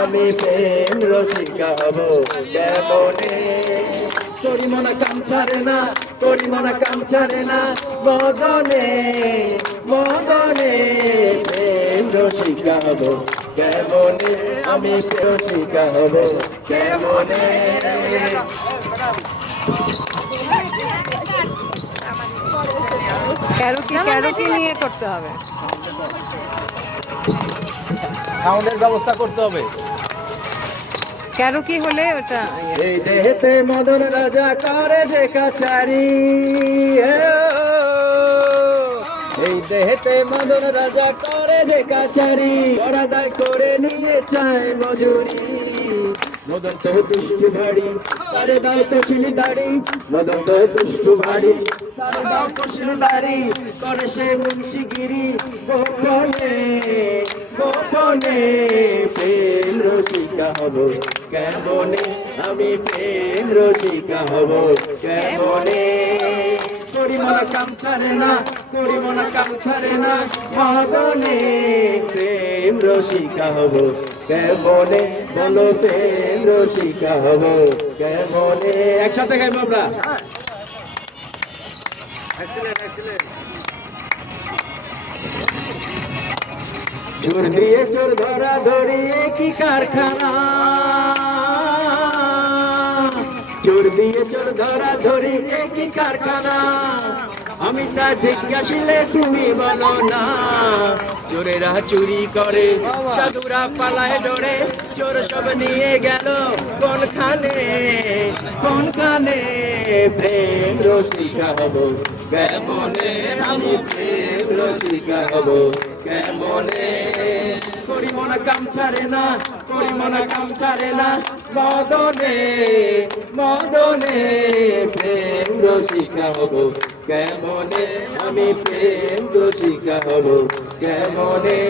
আমি প্রেম রসিকা হব কেমনে করি মনা কাম ছাড়ে না করি মনা কাম ছাড়ে না মদনে মদনে প্রেম রসিকা হব কেমনে আমি রসিকা হব কেমনে ক্যারোকি নিয়ে করতে হবে, সাউন্ডের ব্যবস্থা করতে হবে। ক্যারোকি হলে ওটা এই দেহেতে মদন রাজা করে যে কাছারি এই দেহেতে মদন রাজা করে যে কাছারি বরাদায় করে নিয়ে চায় মজুরি মদন তো দুষ্টু ভারী তারে দাও তো ছিলি দাড়ি মদন তো দুষ্টু ভারী তারে দাও তো ছিলি দাড়ি করে সে মুন্সিগিরি গোপনে গোপনে প্রেম রসিকা হব কেমনে আমি প্রেম রসিকা হব কেমনে করি মনা কাম ছাড়ে না করি মনা কাম ছাড়ে না মদনে প্রেম রসিকা হব কেমনে বলো প্রেম রসিকা হব কেমনে একসাথে গাইব আমরা চোর দিয়ে চোর ধরা ধরি কি কারখানা চোর দিয়ে চোর ধরা ধরি কি কারখানা আমি তা জিজ্ঞাসিলে তুমি বলো না চোরেরা চুরি করে সাধুরা পালায় ডরে চোর সব নিয়ে গেল কোনখানে কোনখানে প্রেম রসিকা হব কেমনে আমি প্রেম রসিকা হব কেমনে করি মনা কাম ছাড়ে না করি মনা কাম ছাড়ে না মদনে মদনে প্রেম রসিকা হব কেমনে আমি প্রেম রসিকা হব কেমনে